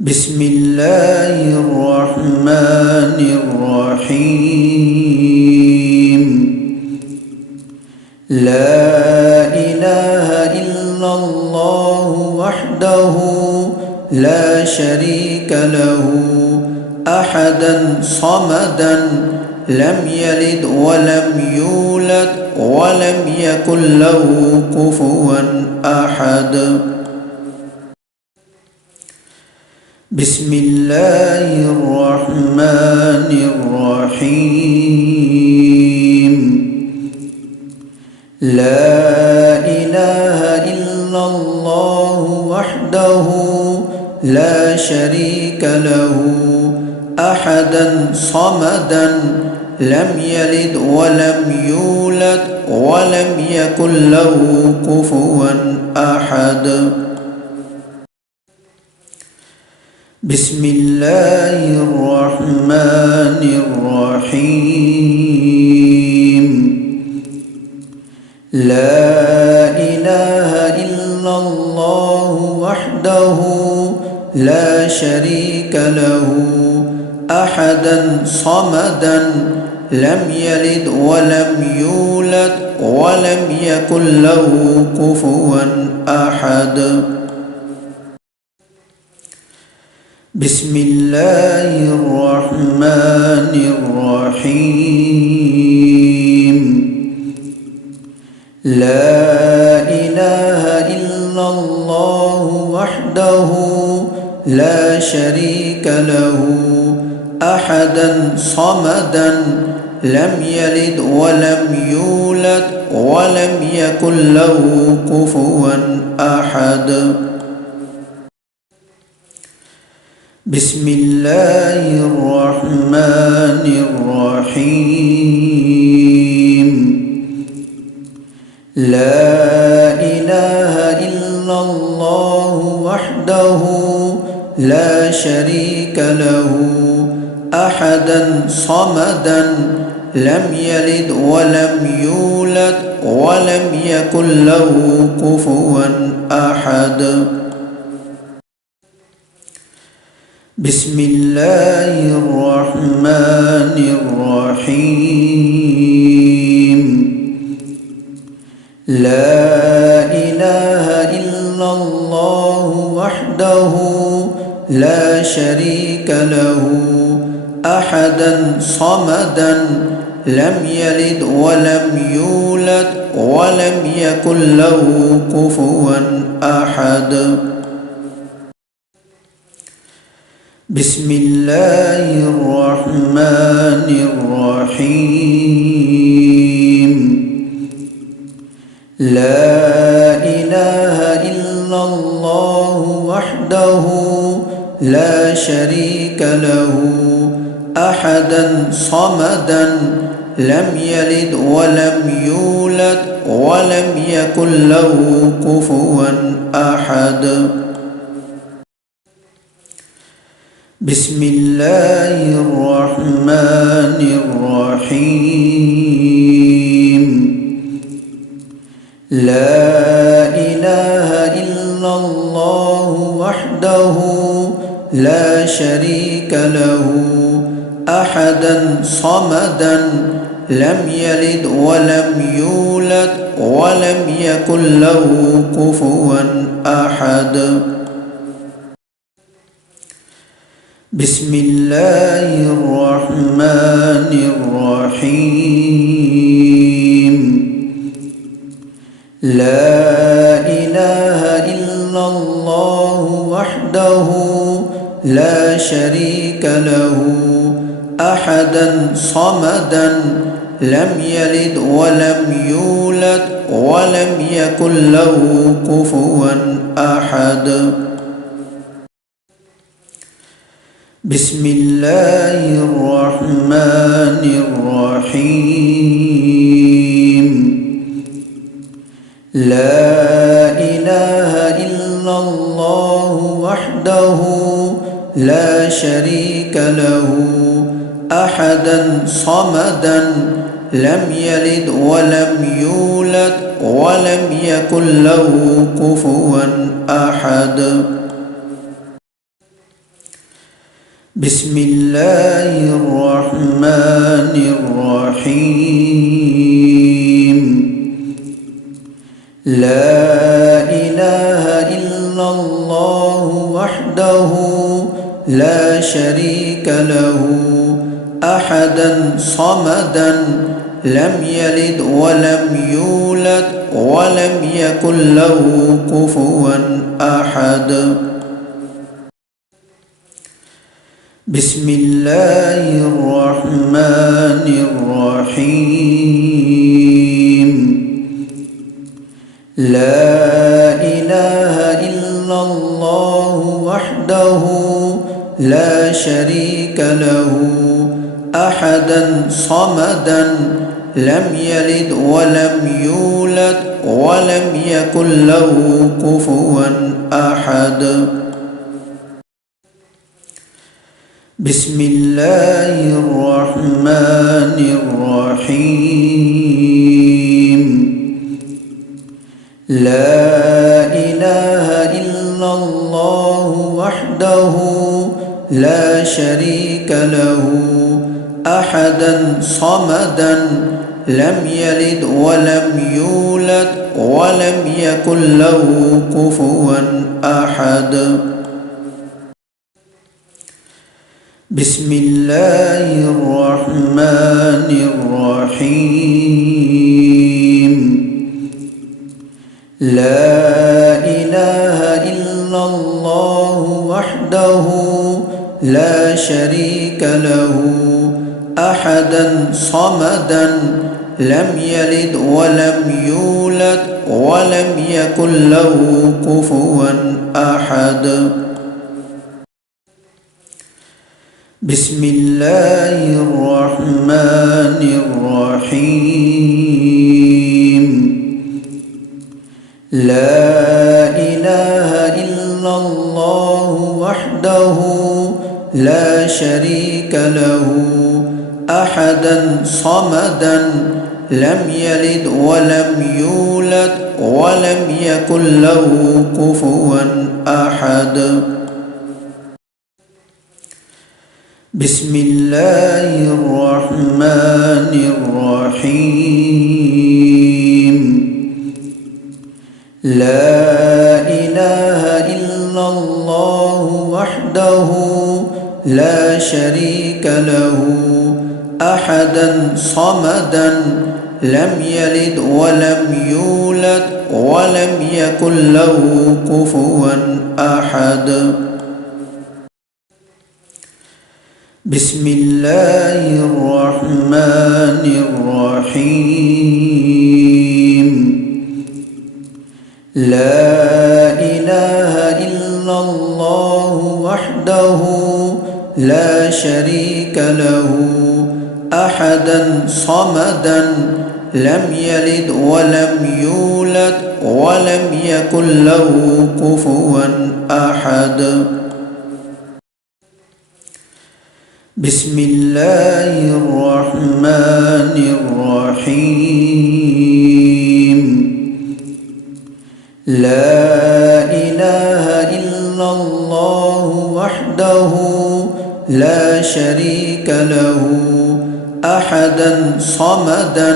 بسم الله الرحمن الرحيم. لا إله إلا الله وحده لا شريك له أحدا صمدا لم يلد ولم يولد ولم يكن له كفوا أحد. بسم الله الرحمن الرحيم. لا إله إلا الله وحده لا شريك له أحدا صمدا لم يلد ولم يولد ولم يكن له كفوا أحد. بسم الله الرحمن الرحيم. لا إله إلا الله وحده لا شريك له أحدا صمدا لم يلد ولم يولد ولم يكن له كفوا أحد. بسم الله الرحمن الرحيم. لا إله إلا الله وحده لا شريك له أحدا صمدا لم يلد ولم يولد ولم يكن له كفوا أحد. بسم الله الرحمن الرحيم. لا إله إلا الله وحده لا شريك له أحدا صمدا لم يلد ولم يولد ولم يكن له كفوا أحد. بسم الله الرحمن الرحيم. لا إله إلا الله وحده لا شريك له أحدا صمدا لم يلد ولم يولد ولم يكن له كفوا أحد. بسم الله الرحمن الرحيم. لا إله إلا الله وحده لا شريك له أحدا صمدا لم يلد ولم يولد ولم يكن له كفوا أحد. بسم الله الرحمن الرحيم. لا إله إلا الله وحده لا شريك له أحدا صمدا لم يلد ولم يولد ولم يكن له كفوا أحد. بسم الله الرحمن الرحيم. لا إله إلا الله وحده لا شريك له أحدا صمدا لم يلد ولم يولد ولم يكن له كفوا أحد. بسم الله الرحمن الرحيم. لا إله إلا الله وحده لا شريك له أحدا صمدا لم يلد ولم يولد ولم يكن له كفوا أحد. بسم الله الرحمن الرحيم لا إله إلا الله وحده لا شريك له أحدا صمدا لم يلد ولم يولد ولم يكن له كفوا أحد بسم الله الرحمن الرحيم لا إله إلا الله وحده لا شريك له أحدا صمدا لم يلد ولم يولد ولم يكن له كفوا أحد بسم الله الرحمن الرحيم لا إله إلا الله وحده لا شريك له أحدا صمدا لم يلد ولم يولد ولم يكن له كفوا أحد بسم الله الرحمن الرحيم لا إله إلا الله وحده لا شريك له أحدا صمدا لم يلد ولم يولد ولم يكن له كفوا أحد بسم الله الرحمن الرحيم لا إله إلا الله وحده لا شريك له أحدا صمدا لم يلد ولم يولد ولم يكن له كفوا أحد بسم الله الرحمن الرحيم لا إله إلا الله وحده لا شريك له أحدا صمدا لم يلد ولم يولد ولم يكن له كفوا أحد بسم الله الرحمن الرحيم لا إله إلا الله وحده لا شريك له أحدا صمدا لم يلد ولم يولد ولم يكن له كفوا أحد بسم الله الرحمن الرحيم لا إله إلا الله وحده لا شريك له أحدا صمدا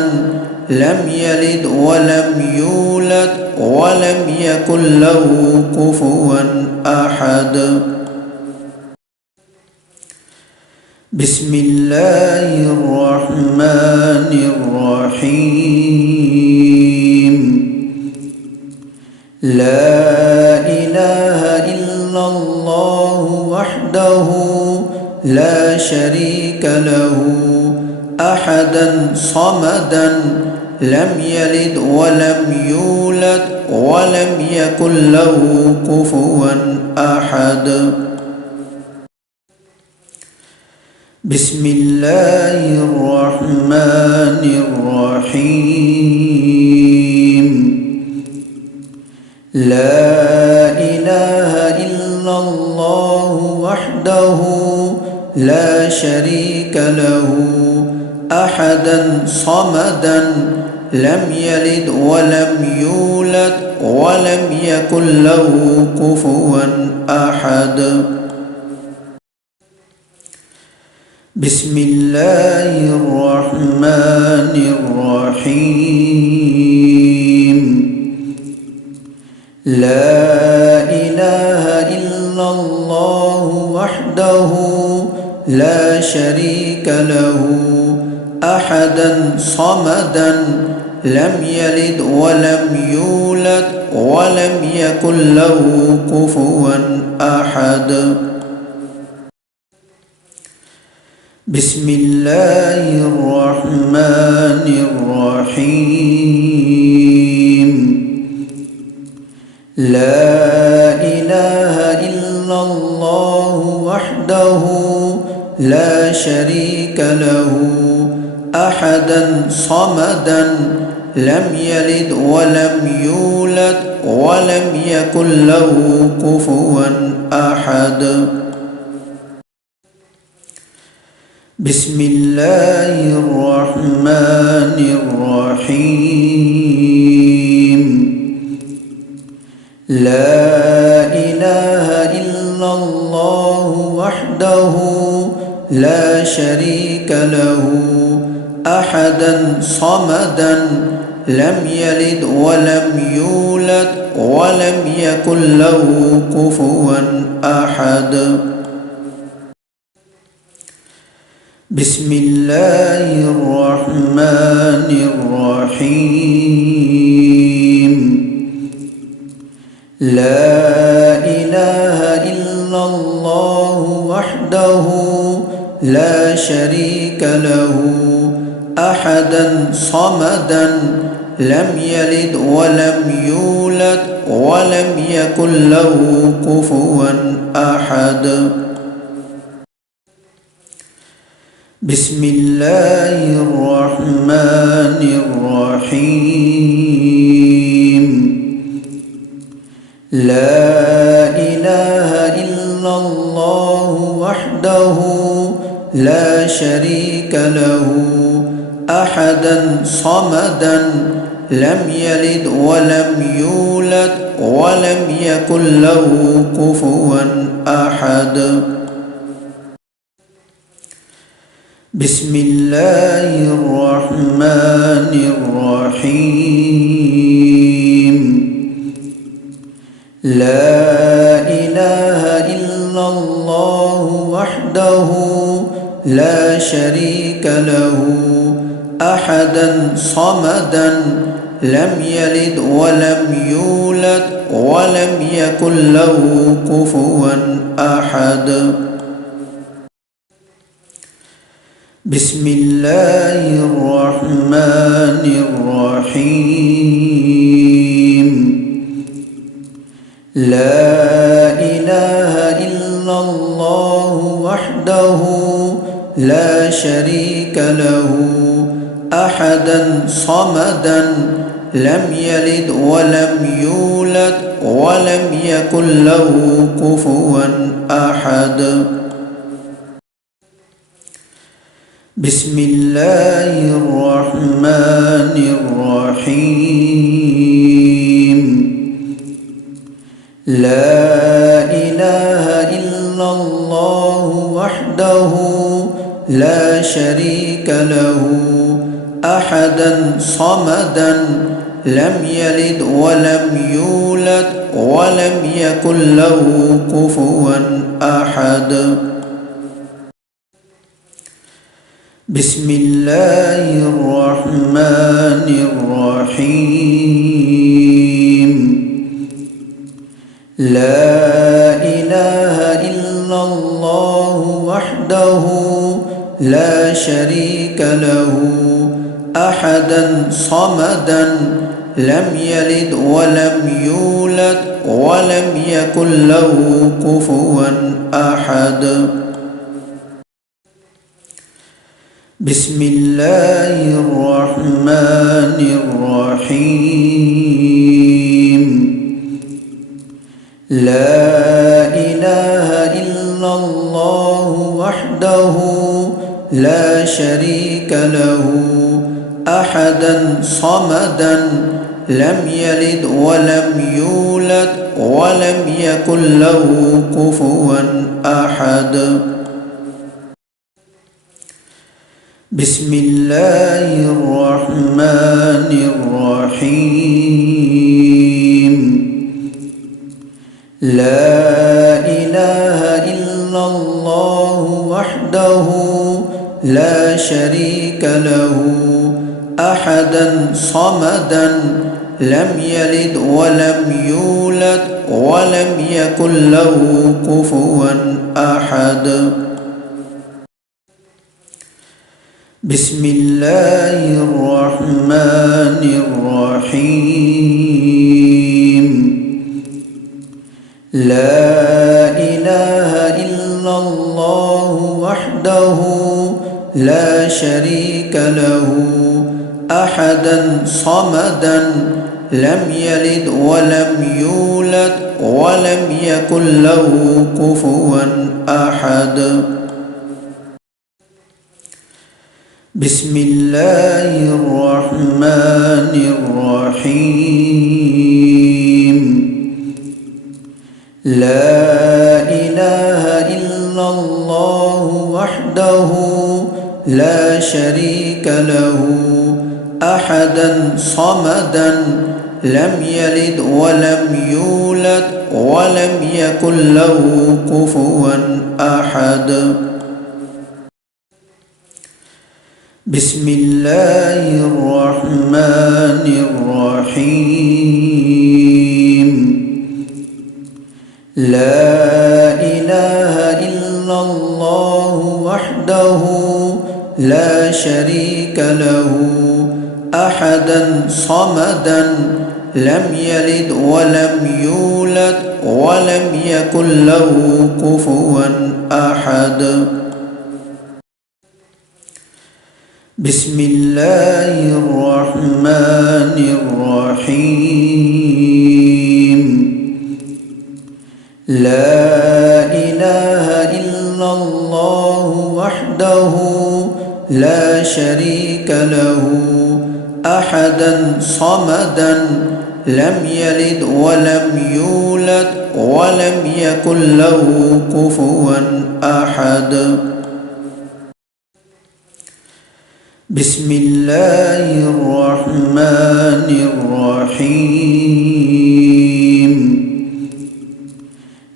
لم يلد ولم يولد ولم يكن له كفوا أحد بسم الله الرحمن الرحيم لا إله إلا الله وحده لا شريك له أحدا صمدا لم يلد ولم يولد ولم يكن له كفوا أحد بسم الله الرحمن الرحيم لا إله إلا الله وحده لا شريك له أحدا صمدا لم يلد ولم يولد ولم يكن له كفوا أحد بسم الله الرحمن الرحيم لا إله إلا الله وحده لا شريك له أحدا صمدا لم يلد ولم يولد ولم يكن له كفوا أحد بسم الله الرحمن الرحيم لا إله إلا الله وحده لا شريك له أحدا صمدا لم يلد ولم يولد ولم يكن له كفوا أحد بسم الله الرحمن الرحيم لا إله إلا الله وحده لا شريك له أحدا صمدا لم يلد ولم يولد ولم يكن له كفوا أحد بسم الله الرحمن الرحيم لا إله إلا الله وحده لا شريك له أحدا صمدا لم يلد ولم يولد ولم يكن له كفوا أحد بسم الله الرحمن الرحيم لا إله إلا الله وحده لا شريك له أحدا صمدا لم يلد ولم يولد ولم يكن له كفوا أحد بسم الله الرحمن الرحيم لا إله إلا الله وحده لا شريك له أحدا صمدا لم يلد ولم يولد ولم يكن له كفوا أحد بسم الله الرحمن الرحيم لا إله إلا الله وحده لا شريك له أحدا صمدا لم يلد ولم يولد ولم يكن له كفوا أحد بسم الله الرحمن الرحيم لا إله إلا الله وحده لا شريك له أحدا صمدا لم يلد ولم يولد ولم يكن له كفوا أحد بسم الله الرحمن الرحيم لا إله إلا الله وحده لا شريك له أحدا صمدا لم يلد ولم يولد ولم يكن له كفوا أحد بسم الله الرحمن الرحيم لا إله إلا الله وحده لا شريك له أحدا صمدا لم يلد ولم يولد ولم يكن له كفوا أحد بسم الله الرحمن الرحيم لا إله إلا الله وحده لا شريك له أحدا صمدا لم يلد ولم يولد ولم يكن له كفوا أحد بسم الله الرحمن الرحيم لا إله إلا الله وحده لا شريك له أحدا صمدا لم يلد ولم يولد ولم يكن له كفوا أحد بسم الله الرحمن الرحيم لا إله إلا الله وحده لا شريك له أحدا صمدا لم يلد ولم يولد ولم يكن له كفوا أحد بسم الله الرحمن الرحيم لا إله إلا الله وحده لا شريك له أحدا صمدا لم يلد ولم يولد ولم يكن له كفوا أحد بسم الله الرحمن الرحيم لا إله إلا الله وحده لا شريك له أحدا صمدا لم يلد ولم يولد ولم يكن له كفوا أحد بسم الله الرحمن الرحيم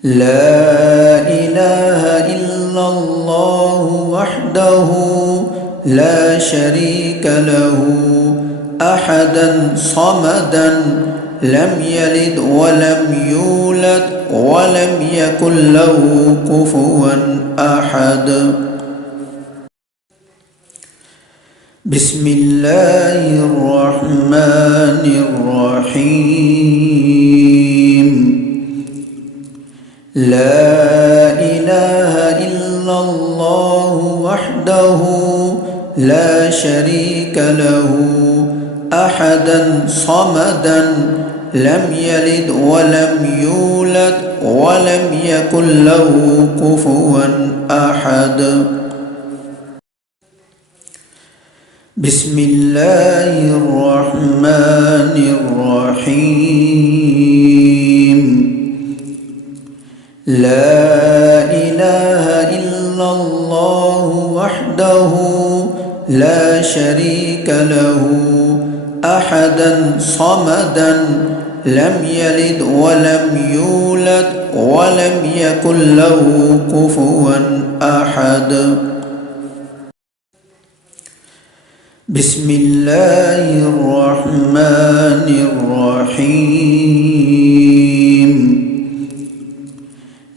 لا إله إلا الله وحده لا شريك له أحدا صمدا لم يلد ولم يولد ولم يكن له كفوا أحد بسم الله الرحمن الرحيم لا إله إلا الله وحده لا شريك له أحدا صمدا لم يلد ولم يولد ولم يكن له كفوا أحد بسم الله الرحمن الرحيم لا إله إلا الله وحده لا شريك له أحدا صمدا لم يلد ولم يولد ولم يكن له كفوا أحد بسم الله الرحمن الرحيم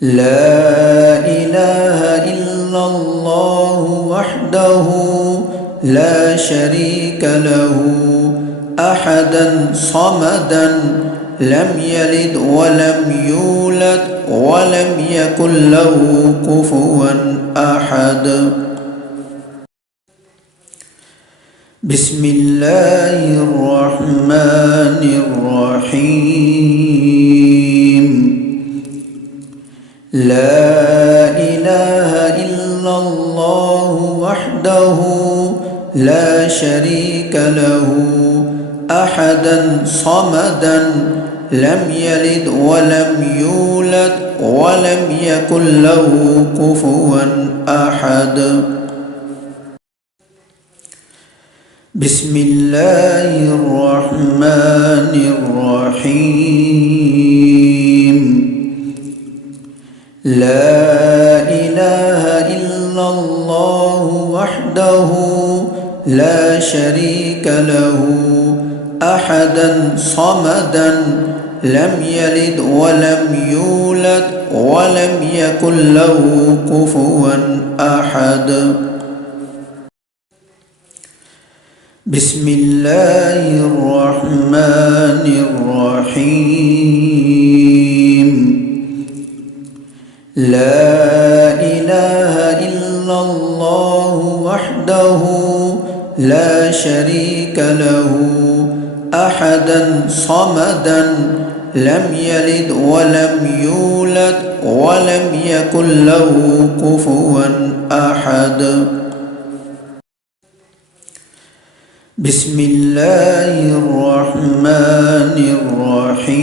لا إله إلا الله وحده لا شريك له أحدا صمدا لم يلد ولم يولد ولم يكن له كفوا أحد بسم الله الرحمن الرحيم لا إله إلا الله وحده لا شريك له أحدا صمدا لم يلد ولم يولد ولم يكن له كفوا أحد بسم الله الرحمن الرحيم لا إله إلا الله وحده لا شريك له أحدا صمدا لم يلد ولم يولد ولم يكن له كفوا أحد بسم الله الرحمن الرحيم لا إله إلا الله وحده لا شريك له أحدا صمدا لم يلد ولم يولد ولم يكن له كفوا أحد بسم الله الرحمن الرحيم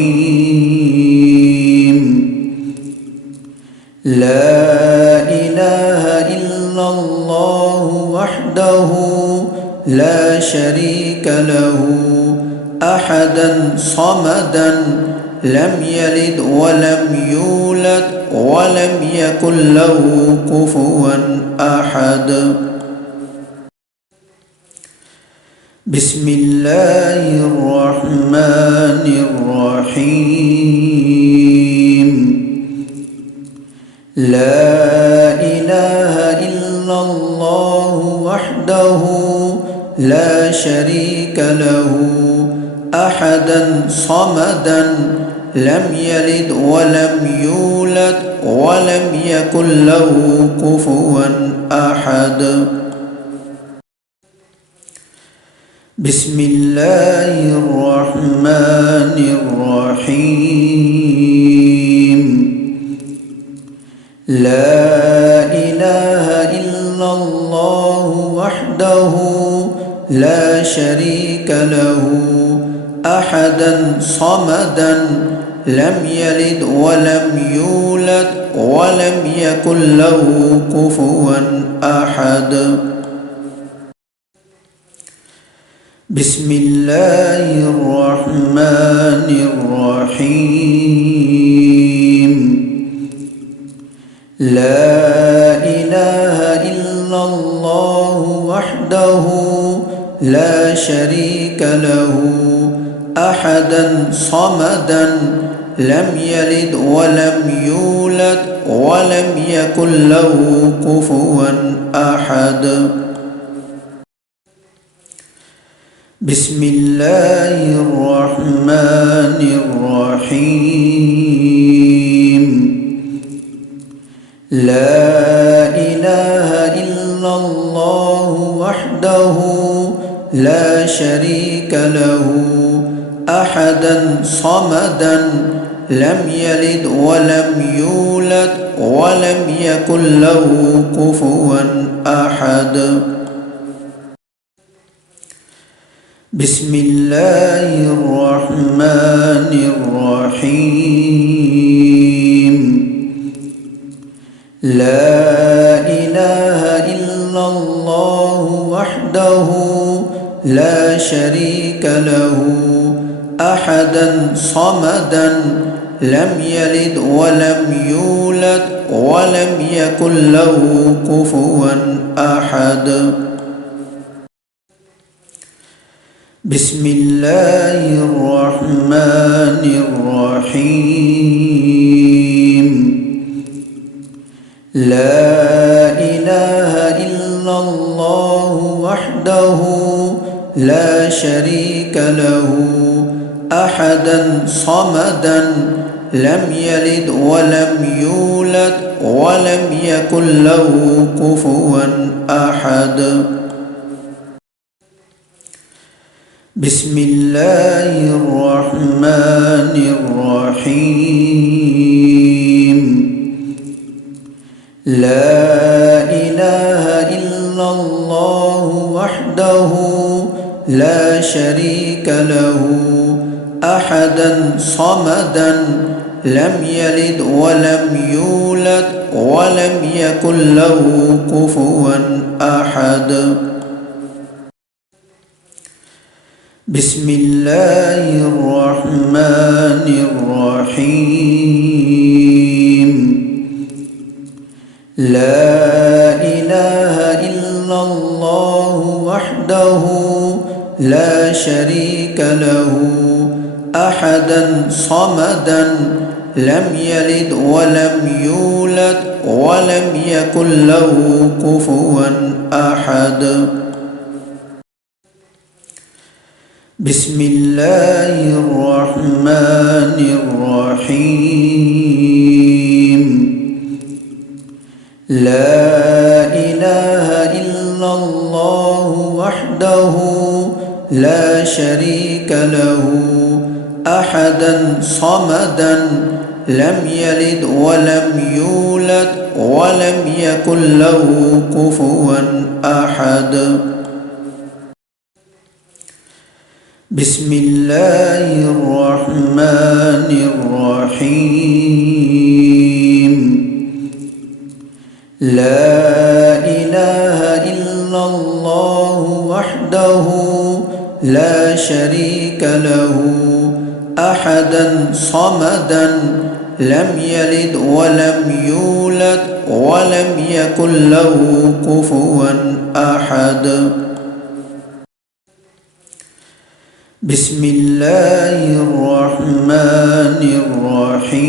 لا إله إلا الله وحده لا شريك له أحدا صمدا لم يلد ولم يولد ولم يكن له كفوا أحد بسم الله الرحمن الرحيم لا إله إلا الله وحده لا شريك له أحدا صمدا لم يلد ولم يولد ولم يكن له كفوا أحد بسم الله الرحمن الرحيم لا إله إلا الله وحده لا شريك له أحدا صمدا لم يلد ولم يولد ولم يكن له كفوا أحد بسم الله الرحمن الرحيم لا إله إلا الله وحده لا شريك له أحدا صمدا لم يلد ولم يولد ولم يكن له كفوا أحد بسم الله الرحمن الرحيم لا إله إلا الله وحده لا شريك له أحدا صمدا لم يلد ولم يولد ولم يكن له كفوا أحد بسم الله الرحمن الرحيم لا إله إلا الله وحده لا شريك له أحدا صمدا لم يلد ولم يولد ولم يكن له كفوا أحد بسم الله الرحمن الرحيم لا إله إلا الله وحده لا شريك له أحدا صمدا لم يلد ولم يولد ولم يكن له كفوا أحد بسم الله الرحمن الرحيم لا إله إلا الله وحده لا شريك له أحدا صمدا لم يلد ولم يولد ولم يكن له كفوا أحد بسم الله الرحمن الرحيم لا إله إلا الله وحده لا شريك له أحدا صمدا لم يلد ولم يولد ولم يكن له كفوا أحد بسم الله الرحمن الرحيم لا إله إلا الله وحده لا شريك له أحدا صمدا لم يلد ولم يولد ولم يكن له كفوا أحد بسم الله الرحمن الرحيم لا إله إلا الله وحده لا شريك له أحدا صمدا لم يلد ولم يولد ولم يكن له كفوا أحد بسم الله الرحمن الرحيم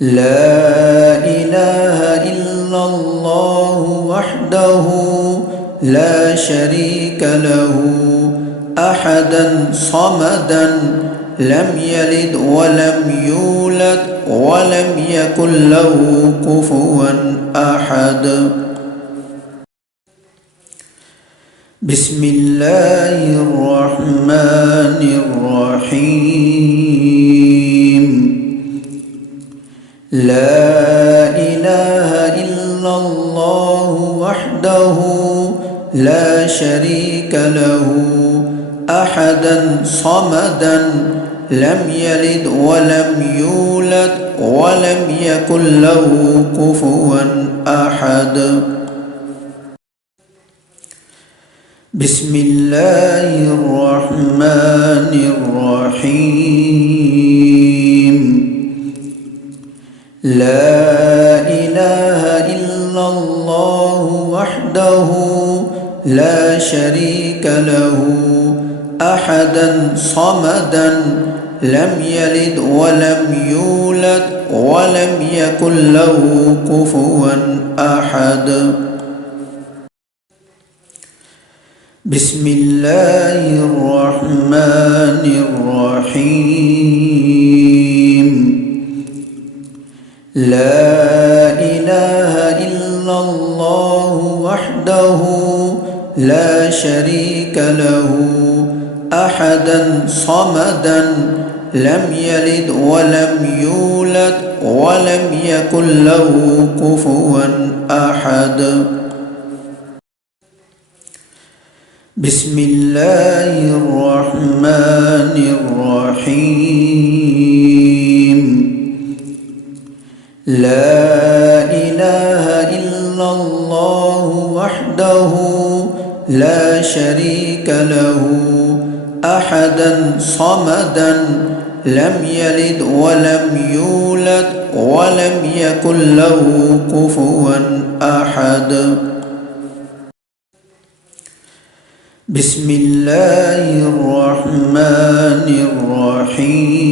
لا إله إلا الله وحده لا شريك له أحدا صمدا لم يلد ولم يولد ولم يكن له كفوا أحد بسم الله الرحمن الرحيم لا إله إلا الله وحده لا شريك له أحدا صمدا لم يلد ولم يولد ولم يكن له كفوا أحد بسم الله الرحمن الرحيم لا إله إلا الله وحده لا شريك له أحدا صمدا لم يلد ولم يولد ولم يكن له كفوا أحد بسم الله الرحمن الرحيم لا إله إلا الله وحده لا شريك له أحدا صمدا لم يلد ولم يولد ولم يكن له كفوا أحد بسم الله الرحمن الرحيم لا إله إلا الله وحده لا شريك له أحدا صمدا لم يلد ولم يولد ولم يكن له كفوا أحد بسم الله الرحمن الرحيم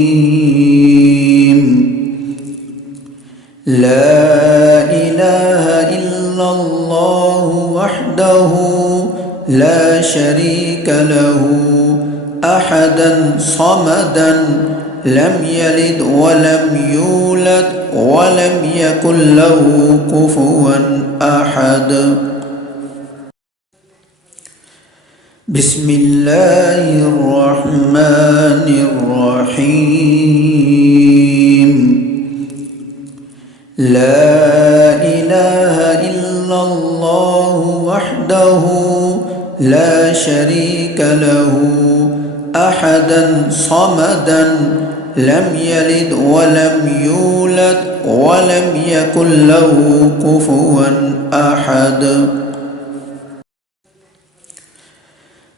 لا إله إلا الله وحده لا شريك له أحدا صمدا لم يلد ولم يولد ولم يكن له كفوا أحد بسم الله الرحمن الرحيم لا إله إلا الله وحده لا شريك له أحدا صمدا لم يلد ولم يولد ولم يكن له كفوا أحد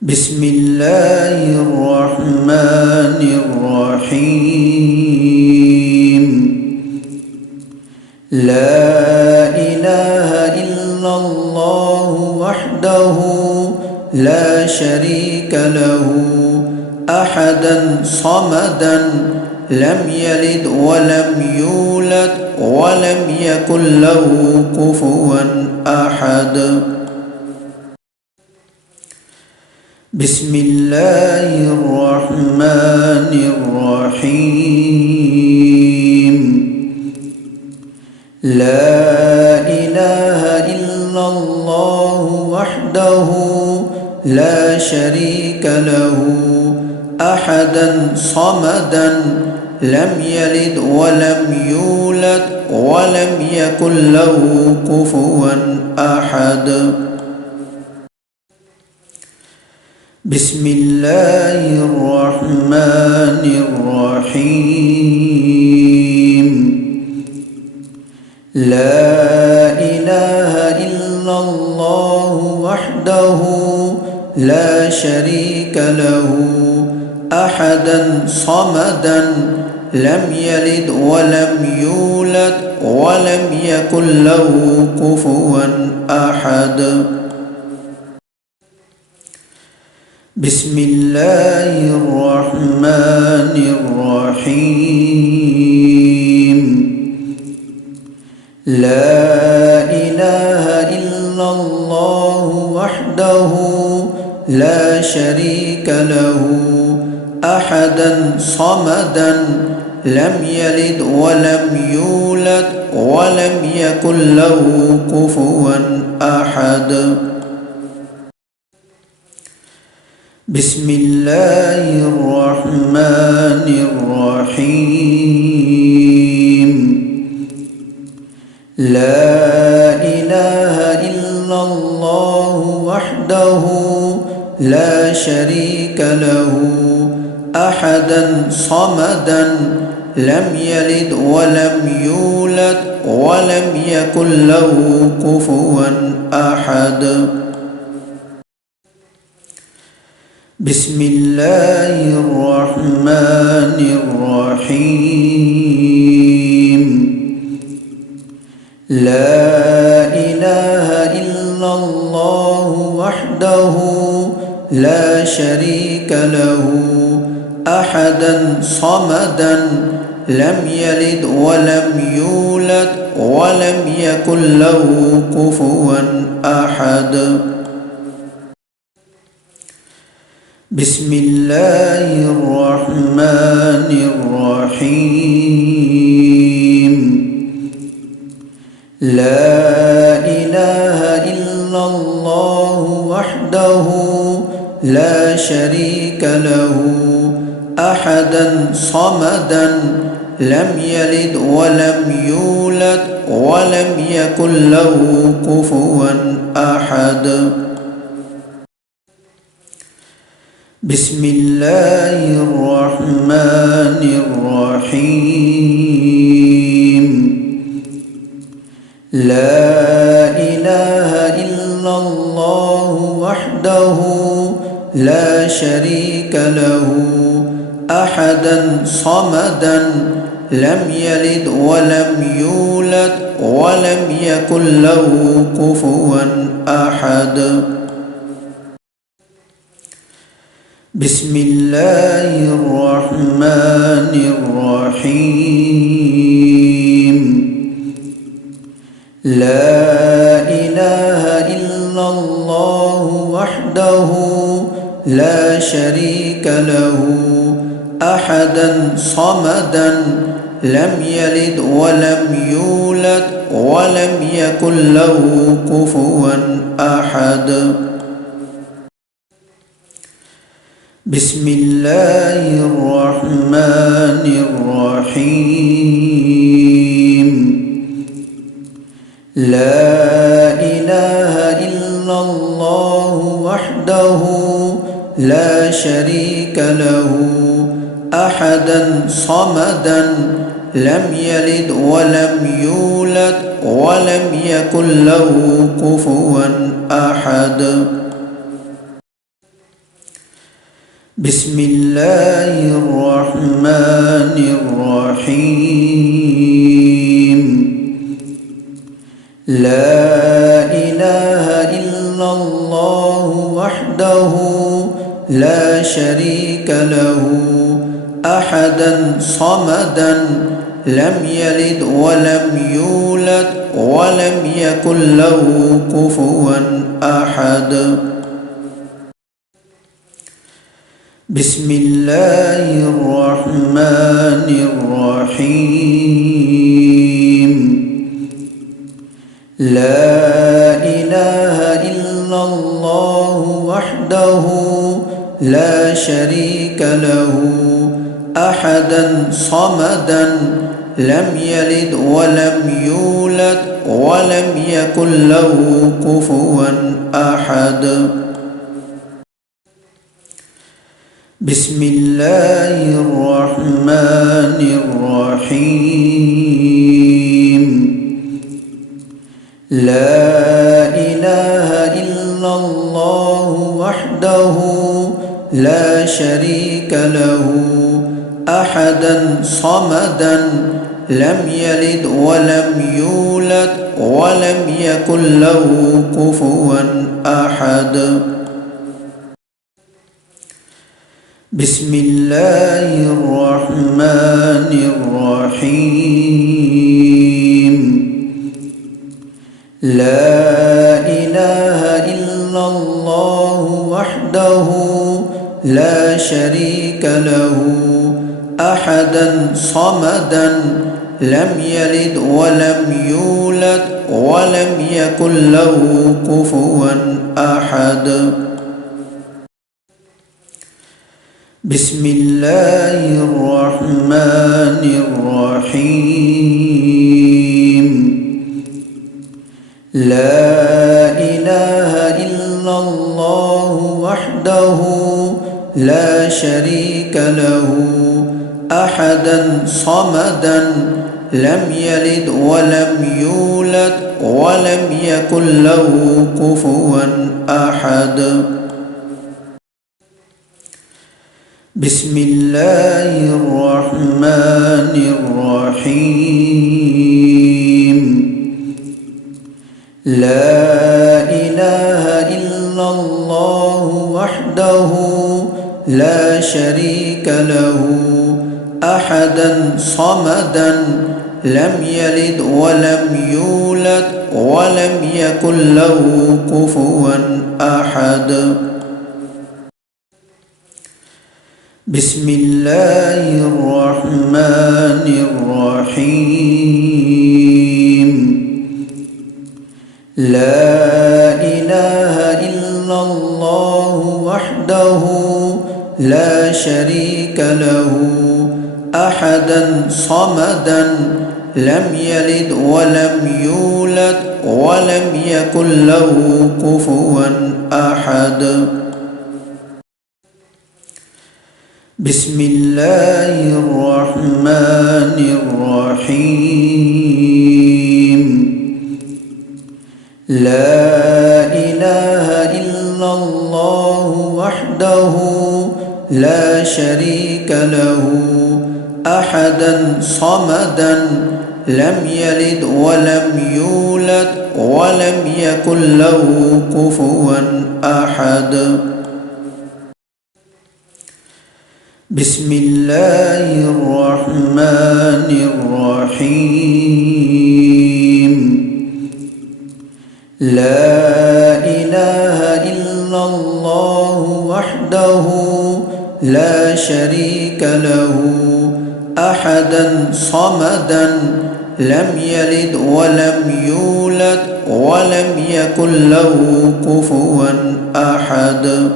بسم الله الرحمن الرحيم لا إله إلا الله وحده لا شريك له أحدا صمدا لم يلد ولم يولد ولم يكن له كفوا أحد بسم الله الرحمن الرحيم لا إله إلا الله وحده لا شريك له أحدا صمدا لم يلد ولم يولد ولم يكن له كفوا أحد بسم الله الرحمن الرحيم لا إله إلا الله وحده لا شريك له أحدا صمدا لم يلد ولم يولد ولم يكن له كفوا أحد بسم الله الرحمن الرحيم لا إله إلا الله وحده لا شريك له أحدا صمدا لم يلد ولم يولد ولم يكن له كفوا أحد بسم الله الرحمن الرحيم لا إله إلا الله وحده لا شريك له أحدا صمدا لم يلد ولم يولد ولم يكن له كفوا أحد بسم الله الرحمن الرحيم لا إله إلا الله وحده لا شريك له أحدا صمدا لم يلد ولم يولد ولم يكن له كفوا أحد بسم الله الرحمن الرحيم لا إله إلا الله وحده لا شريك له أحدا صمدا لم يلد ولم يولد ولم يكن له كفوا أحد بسم الله الرحمن الرحيم لا إله إلا الله وحده لا شريك له أحدا صمدا لم يلد ولم يولد ولم يكن له كفوا أحد بسم الله الرحمن الرحيم لا إله إلا الله وحده لا شريك له أحدا صمدا لم يلد ولم يولد ولم يكن له كفوا أحد بسم الله الرحمن الرحيم لا إله إلا الله وحده لا شريك له أحدا صمدا لم يلد ولم يولد ولم يكن له كفوا أحد بسم الله الرحمن الرحيم لا إله إلا الله وحده لا شريك له أحدا صمدا لم يلد ولم يولد ولم يكن له كفوا أحد بسم الله الرحمن الرحيم لا إله إلا الله وحده لا شريك له أحدا صمدا لم يلد ولم يولد ولم يكن له كفوا أحد بسم الله الرحمن الرحيم لا إله إلا الله وحده لا شريك له أحدا صمدا لم يلد ولم يولد ولم يكن له كفوا أحد بسم الله الرحمن الرحيم لا إله إلا الله وحده لا شريك له أحدا صمدا لم يلد ولم يولد ولم يكن له كفوا أحد بسم الله الرحمن الرحيم لا إله إلا الله وحده لا شريك له أحدا صمدا لم يلد ولم يولد ولم يكن له كفوا أحد بسم الله الرحمن الرحيم لا إله إلا الله وحده لا شريك له أحدا صمدا لم يلد ولم يولد ولم يكن له كفوا أحد بسم الله الرحمن الرحيم لا إله إلا الله وحده لا شريك له أحدا صمدا لم يلد ولم يولد ولم يكن له كفوا أحد بسم الله الرحمن الرحيم لا إله إلا الله وحده لا شريك له أحدا صمدا لم يلد ولم يولد ولم يكن له كفوا أحد بسم الله الرحمن الرحيم لا إله إلا الله وحده لا شريك له أحدا صمدا لم يلد ولم يولد ولم يكن له كفوا أحد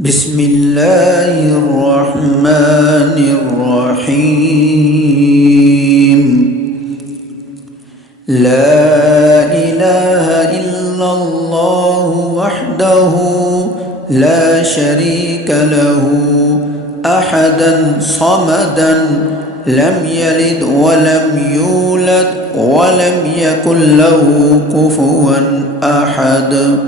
بسم الله الرحمن الرحيم لا إله إلا الله وحده لا شريك له أحدا صمدا لم يلد ولم يولد ولم يكن له كفوا أحد